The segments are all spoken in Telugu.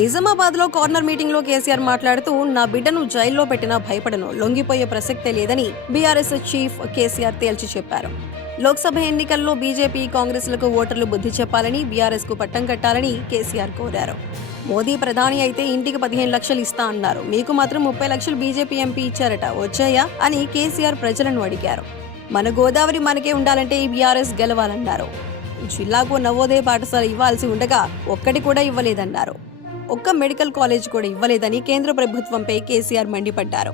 నిజామాబాద్ లో కార్నర్ మీటింగ్ లో కేసీఆర్ మాట్లాడుతూ, నా బిడ్డను జైల్లో పెట్టినా భయపడను, లొంగిపోయే ప్రసక్తే లేదని బీఆర్ఎస్ చీఫ్ కేసీఆర్ తేల్చి చెప్పారు. లోక్సభ ఎన్నికల్లో బీజేపీ, కాంగ్రెస్లకు ఓటర్లు బుద్ధి చెప్పాలని, బీఆర్ఎస్ కు పట్టం కట్టాలని కేసీఆర్ కోరారు. మోదీ ప్రధాని అయితే ఇంటికి 15 లక్షలు ఇస్తా అన్నారు, మీకు మాత్రం 30 లక్షలు బీజేపీ ఎంపీ ఇచ్చారట, వచ్చాయా అని కేసీఆర్ ప్రజలను అడిగారు. మన గోదావరి మనకే ఉండాలంటే బీఆర్ఎస్ గెలవాలన్నారు. జిల్లాకు నవోదయ పాఠశాల ఇవ్వాల్సి ఉండగా ఒక్కటి కూడా ఇవ్వలేదన్నారు. ఒక్క మెడికల్ కాలేజ్ కూడా ఇవ్వలేదని కేంద్ర ప్రభుత్వంపై కేసీఆర్ మండిపడ్డారు.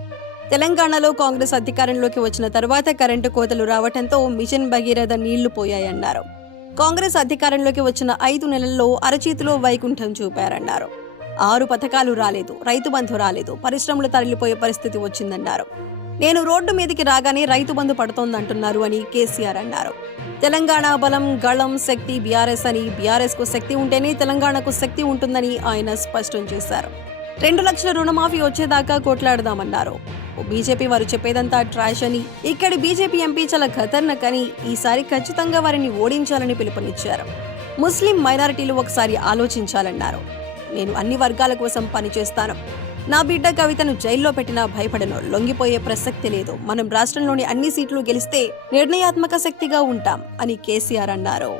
తెలంగాణలో కాంగ్రెస్ అధికారంలోకి వచ్చిన తర్వాత కరెంటు కోతలు రావడంతో మిషన్ భగీరథ నీళ్లు పోయాయన్నారు. కాంగ్రెస్ అధికారంలోకి వచ్చిన 5 నెలల్లో అరచేతిలో వైకుంఠం చూపారన్నారు. 6 పథకాలు రాలేదు, రైతు బంధు రాలేదు, పరిశ్రమలు తరలిపోయే పరిస్థితి వచ్చిందన్నారు. నేను రోడ్డు మీదకి రాగానే రైతు బంధు పడుతోందంటున్నారు అని కేసీఆర్ అన్నారు. తెలంగాణ బలం, గళం, శక్తి బీఆర్ఎస్ అని, బీఆర్ఎస్ కు శక్తి ఉంటేనే తెలంగాణకు శక్తి ఉంటుందని ఆయన స్పష్టం చేశారు. 2 లక్షల రుణమాఫీ వచ్చేదాకా కొట్లాడదామన్నారు. బీజేపీ వారు చెప్పేదంతా ట్రాష్ అని, ఇక్కడి బీజేపీ ఎంపీ చాలా ఖతర్నాక్ అని, ఈసారి ఖచ్చితంగా వారిని ఓడించాలని పిలుపునిచ్చారు. ముస్లిం మైనారిటీలు ఒకసారి ఆలోచించాలన్నారు. నేను అన్ని వర్గాల కోసం పనిచేస్తాను. నా బిడ్డ కవితను జైల్లో పెట్టినా భయపడను, లొంగిపోయే ప్రసక్తి లేదు. మనం రాష్ట్రంలోని అన్ని సీట్లు గెలిస్తే నిర్ణయాత్మక శక్తిగా ఉంటాం అని కేసీఆర్ అన్నారు.